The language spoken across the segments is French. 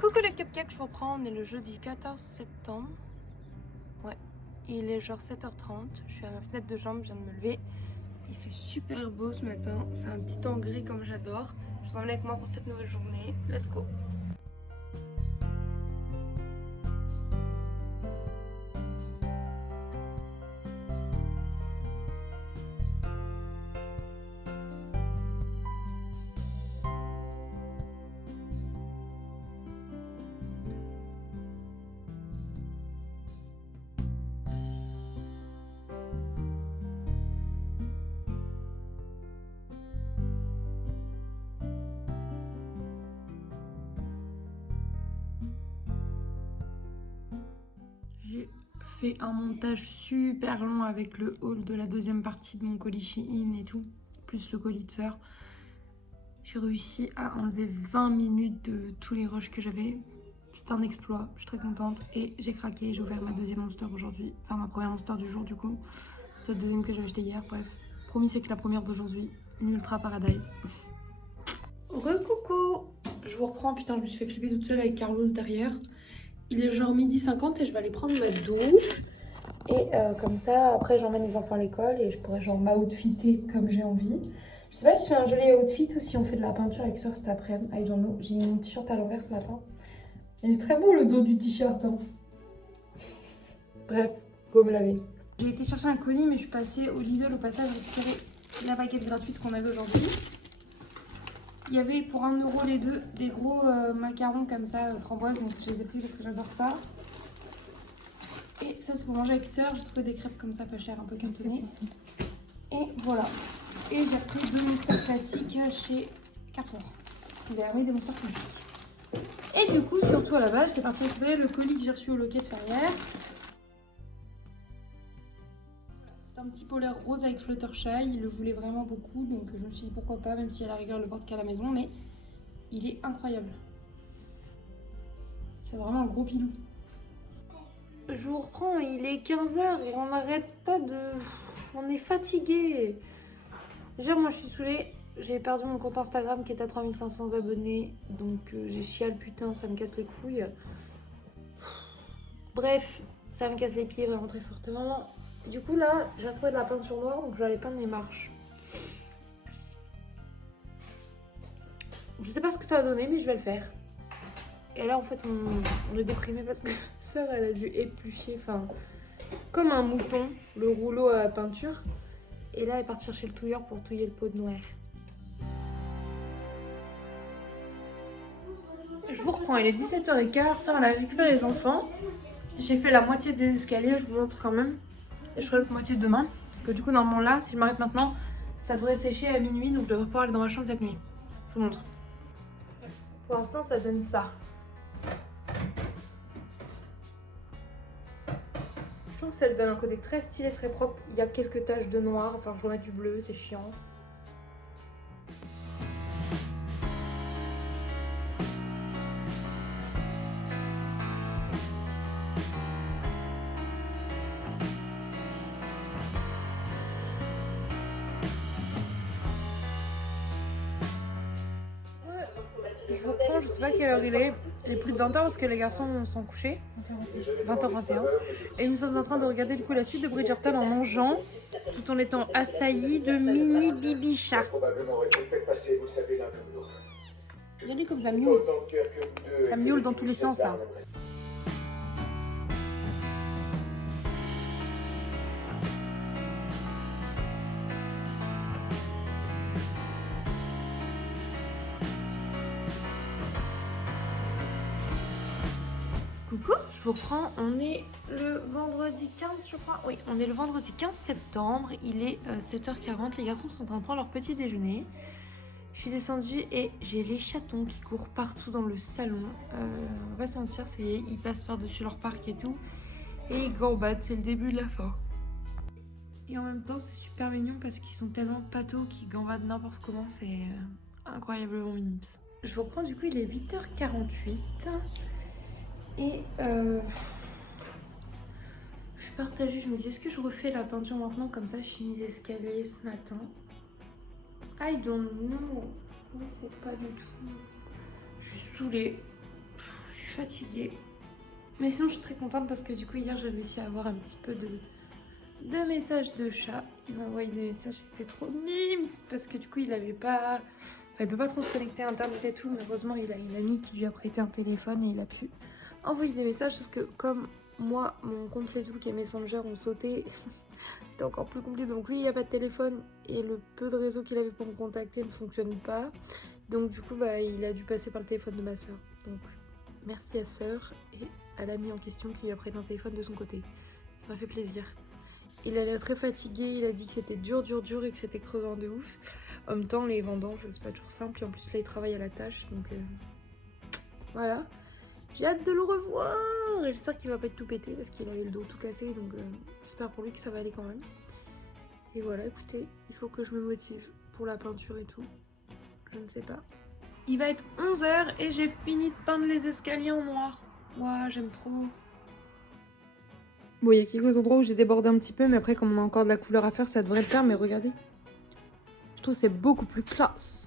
Coucou les cupcakes, je vous reprends, on est le jeudi 14 septembre. Ouais, il est genre 7h30, je suis à ma fenêtre de chambre, je viens de me lever. Il fait super beau ce matin, c'est un petit temps gris comme j'adore. Je vous emmène avec moi pour cette nouvelle journée, let's go. J'ai fait un montage super long avec le haul de la deuxième partie de mon colis Shein et tout, plus le colis de sœur. J'ai réussi à enlever 20 minutes de tous les rushs que j'avais. C'est un exploit, je suis très contente et j'ai craqué. J'ai ouvert ma deuxième Monster aujourd'hui, enfin ma première Monster du jour du coup. C'est la deuxième que j'ai achetée hier, bref. Promis, c'est que la première d'aujourd'hui, une Ultra Paradise. Recoucou. Je vous reprends, putain je me suis fait clipper toute seule avec Carlos derrière. Il est genre 12h50 et je vais aller prendre ma douche. Et comme ça, après j'emmène les enfants à l'école et je pourrais genre m'outfitter comme j'ai envie. Je sais pas si je fais un joli outfit ou si on fait de la peinture avec soeur cet après-midi. I don't know. J'ai mis mon t-shirt à l'envers ce matin. Il est très beau le dos du t-shirt. Hein. Bref, go me laver. J'ai été chercher un colis mais je suis passée au Lidl au passage récupérer la baguette gratuite qu'on avait aujourd'hui. Il y avait pour 1 euro les deux des gros macarons comme ça, framboises, donc je les ai pris parce que j'adore ça. Et ça c'est pour manger avec sœur, j'ai trouvé des crêpes comme ça pas chères, un peu cantonnées. Et voilà. Et j'ai pris 2 monsters classiques chez Carrefour. Vous avez des monsters classiques. Et du coup, surtout à la base, j'étais partie récupérer le colis que j'ai reçu au loquet de Ferrières. C'est un petit polaire rose avec Fluttershy, il le voulait vraiment beaucoup, donc je me suis dit pourquoi pas, même si à la rigueur le porte qu'à la maison, mais il est incroyable. C'est vraiment un gros pilou. Je vous reprends, il est 15h et on n'arrête pas de... On est fatigué. Déjà, moi je suis saoulée. J'ai perdu mon compte Instagram qui est à 3500 abonnés. Donc j'ai chial, putain, ça me casse les couilles. Bref, ça me casse les pieds vraiment très fortement. Du coup là, j'ai retrouvé de la peinture noire, donc je vais aller peindre les marches. Je sais pas ce que ça va donner, mais je vais le faire. Et là, en fait, on est déprimé parce que ma soeur, elle a dû éplucher, enfin, comme un mouton, le rouleau à peinture. Et là, elle est partie chercher le touilleur pour touiller le pot de noir. Je vous reprends, il est 17h15, soeur, elle a récupéré les enfants. J'ai fait la moitié des escaliers, je vous montre quand même. Et je ferai l'autre moitié demain. Parce que du coup, normalement là, si je m'arrête maintenant, ça devrait sécher à minuit, donc je devrais pouvoir aller dans ma chambre cette nuit. Je vous montre. Pour l'instant, ça donne ça. Je trouve que ça lui donne un côté très stylé, très propre. Il y a quelques taches de noir, enfin je vais mettre du bleu, c'est chiant. Je vous reprends, je sais pas quelle heure il est. Il est plus de 20h parce que les garçons sont couchés. 20h21. Et nous sommes en train de regarder du coup la suite de Bridgerton en mangeant, tout en étant assaillis de mini bibichas. Joli comme ça miaule. Ça miaule dans tous les sens là. Coucou, je vous reprends, on est le vendredi 15 je crois. Oui, on est le vendredi 15 septembre, il est 7h40, les garçons sont en train de prendre leur petit déjeuner. Je suis descendue et j'ai les chatons qui courent partout dans le salon. On va pas se mentir, ils passent par-dessus leur parc et tout. Et ils gambadent, c'est le début de la fin. Et en même temps, c'est super mignon parce qu'ils sont tellement patos qu'ils gambadent n'importe comment, c'est incroyablement mignon. Je vous reprends, du coup, il est 8h48. Et je suis partagée, je me dis, est-ce que je refais la peinture maintenant comme ça, je finis les escaliers ce matin? I don't know. Je sais pas du tout. Je suis saoulée. Je fatiguée. Mais sinon je suis très contente parce que du coup hier j'ai réussi à avoir un petit peu de messages de chat. Il m'a envoyé des messages, c'était trop mimes parce que du coup il avait pas... Enfin, il peut pas trop se connecter à internet et tout, mais heureusement il a une amie qui lui a prêté un téléphone et il a pu envoyer des messages, sauf que comme moi mon compte Facebook et Messenger ont sauté, c'était encore plus compliqué. Donc lui il n'y a pas de téléphone et le peu de réseau qu'il avait pour me contacter ne fonctionne pas. Donc du coup bah, il a dû passer par le téléphone de ma soeur. Donc merci à sœur et à l'ami en question qui lui a prêté un téléphone de son côté. Ça m'a fait plaisir. Il a l'air très fatigué, il a dit que c'était dur et que c'était crevant de ouf. En même temps les vendanges c'est pas toujours simple et en plus là il travaille à la tâche donc voilà. J'ai hâte de le revoir et j'espère qu'il va pas être tout pété parce qu'il avait le dos tout cassé donc j'espère pour lui que ça va aller quand même. Et voilà, écoutez, il faut que je me motive pour la peinture et tout. Je ne sais pas. Il va être 11 h et j'ai fini de peindre les escaliers en noir. Ouah, j'aime trop. Bon, il y a quelques endroits où j'ai débordé un petit peu, mais après, comme on a encore de la couleur à faire, ça devrait le faire. Mais regardez, je trouve que c'est beaucoup plus classe.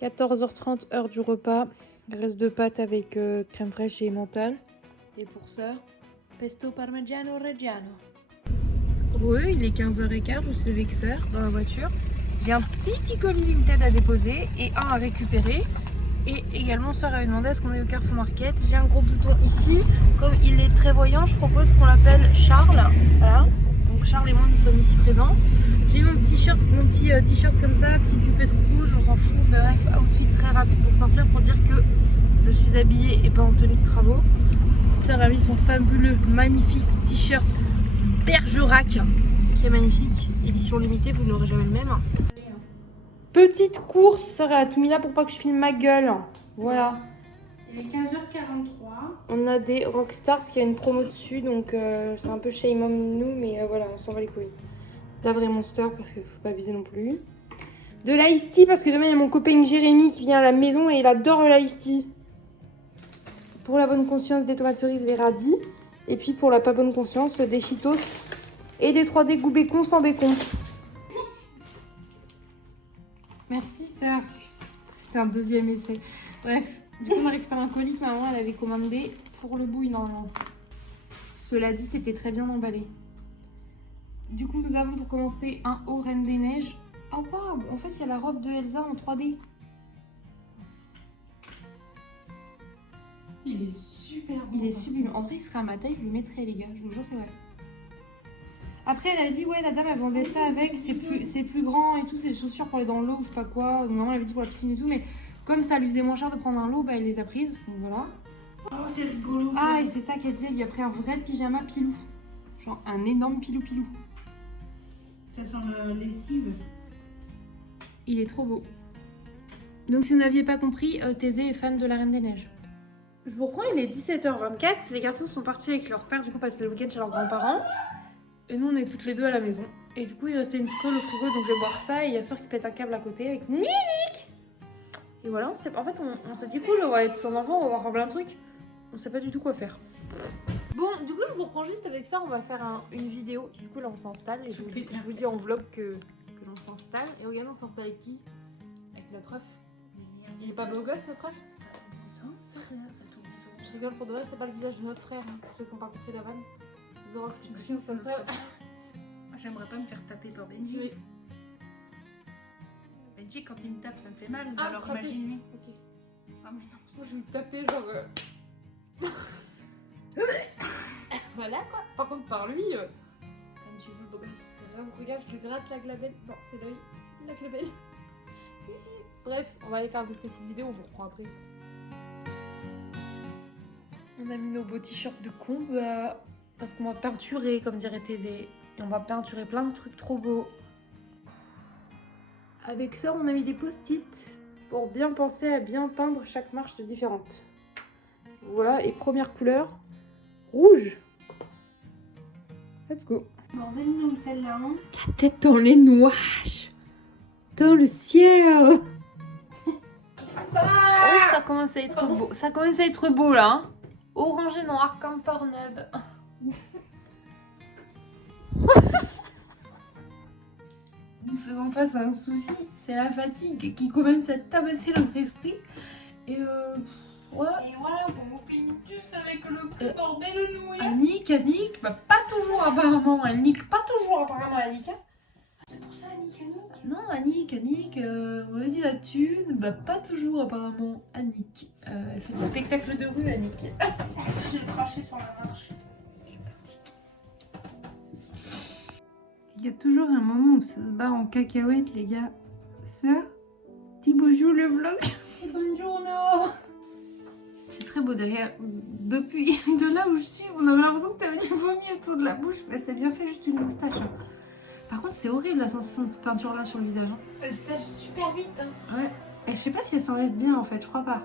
14h30, heure du repas. Reste de pâtes avec crème fraîche et mentale. Et pour ça, pesto parmigiano reggiano. Oui, il est 15h15, je suis avec sœur dans la voiture. J'ai un petit colis Vinted à déposer et un à récupérer. Et également, sœur avait demandé à ce qu'on aille au Carrefour Market. J'ai un gros bouton ici. Comme il est très voyant, je propose qu'on l'appelle Charles. Voilà. Donc Charles et moi, nous sommes ici présents. J'ai mon petit t-shirt comme ça, petite jupette rouge, on s'en fout. Bref, outfit très rapide pour sortir pour dire que je suis habillée et pas en tenue de travaux. Sœur a mis son fabuleux, magnifique t-shirt Bergerac qui est magnifique. Édition limitée, vous n'aurez jamais le même. Petite course, sœur a tout mis là pour pas que je filme ma gueule. Voilà. Il est 15h43. On a des Rockstars qui a une promo dessus, donc c'est un peu shame on nous, mais voilà, on s'en va les couilles. La vraie Monster parce qu'il faut pas abuser non plus. De l'ice tea parce que demain il y a mon copain Jérémy qui vient à la maison et il adore le l'ice tea. Pour la bonne conscience, des tomates cerises et des radis. Et puis pour la pas bonne conscience, des Cheetos et des 3D goût bacon sans bacon. Merci sœur. C'était un deuxième essai. Bref, du coup on a récupéré un colis que ma maman elle avait commandé pour le bouille normalement. Cela dit, c'était très bien emballé. Du coup, nous avons pour commencer un haut Reine des Neiges. Oh waouh, en fait, il y a la robe de Elsa en 3D. Il est super beau. Il est sublime. En vrai, il serait à ma taille, je le mettrais, les gars. Je vous jure, c'est vrai. Après, elle a dit, ouais, la dame, elle vendait ça avec. C'est plus grand et tout. C'est des chaussures pour aller dans l'eau ou je sais pas quoi. Maman, elle avait dit pour la piscine et tout. Mais comme ça lui faisait moins cher de prendre un lot, bah, elle les a prises. Donc voilà. Oh, c'est rigolo. Ah, et c'est ça qu'elle disait. Elle lui a pris un vrai pyjama pilou. Genre un énorme pilou-pilou. Ça sent la lessive. Il est trop beau. Donc si vous n'aviez pas compris, Thésée est fan de la Reine des Neiges. Je vous reprends, il est 17h24. Les garçons sont partis avec leur père, du coup passer le week-end chez leurs grands-parents. Et nous on est toutes les deux à la maison. Et du coup il restait une scroll au frigo, donc je vais boire ça. Et il y a Sœur qui pète un câble à côté avec Ninik. Et voilà, en fait on s'est dit cool, on va être sans enfants, on va voir plein de trucs. On sait pas du tout quoi faire. Bon, du coup je vous reprends juste avec ça, on va faire une vidéo. Du coup là on s'installe et je vous dis en vlog que l'on s'installe. Et regarde, on s'installe avec qui? Avec notre œuf. Il est pas beau gosse notre œuf? Je rigole pour de vrai, c'est pas le visage de notre frère, hein, pour ceux qui n'ont pas compris la vanne. C'est Zora que tu me s'installe. J'aimerais pas me faire taper par Benji. Oui. Benji, quand il me tape, ça me fait mal. Ah, alors frapper. imagine-lui. Ok. Ah, mais non. Moi je vais me taper genre... voilà quoi. Par contre par lui, comme tu veux le beau gosse. Regarde, je lui gratte la glabelle. Non, c'est l'œil. La glabelle. Si. Bref, on va aller faire des petites vidéos, on vous reprend après. On a mis nos beaux t-shirts de con parce qu'on va peinturer, comme dirait Thésée. Et on va peinturer plein de trucs trop beaux. Avec ça, on a mis des post-it. pour bien penser à bien peindre chaque marche de différente. Voilà, et première couleur, rouge. Let's go. Bon, donne-nous celle-là. Hein. La tête dans les nuages, dans le ciel. Oh, ça commence à être beau. Ça commence à être beau là. Hein. Orange et noir comme Pornhub. Nous faisons face à un souci, c'est la fatigue qui commence à tabasser notre esprit. Et ouais. Et voilà, on fait une puce avec le bordel nouille. Annick, bah pas toujours apparemment. Elle nique pas toujours apparemment Annick. Hein. C'est pour ça, Annick. Non, Annick, on lui dit la thune, bah pas toujours apparemment Annick. Elle fait du spectacle de rue, Annick. J'ai craché sur la marche. Il y a toujours un moment où ça se barre en cacahuète, les gars. Sœur, dis bonjour le vlog. Bonjour. C'est très beau derrière. Depuis de là où je suis, on avait l'impression que t'avais du vomi autour de la bouche. Mais c'est bien fait, juste une moustache. Hein. Par contre, c'est horrible la sensation de peinture là sur le visage. Hein. Elle sèche super vite. Hein. Ouais. Et je sais pas si elle s'enlève bien en fait, je crois pas.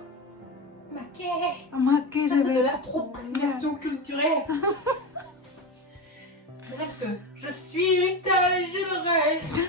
Maquet. Ah, moi, ok, Ça, c'est de j'avais. l'appropriation culturelle. C'est parce que je suis Rita et je le reste.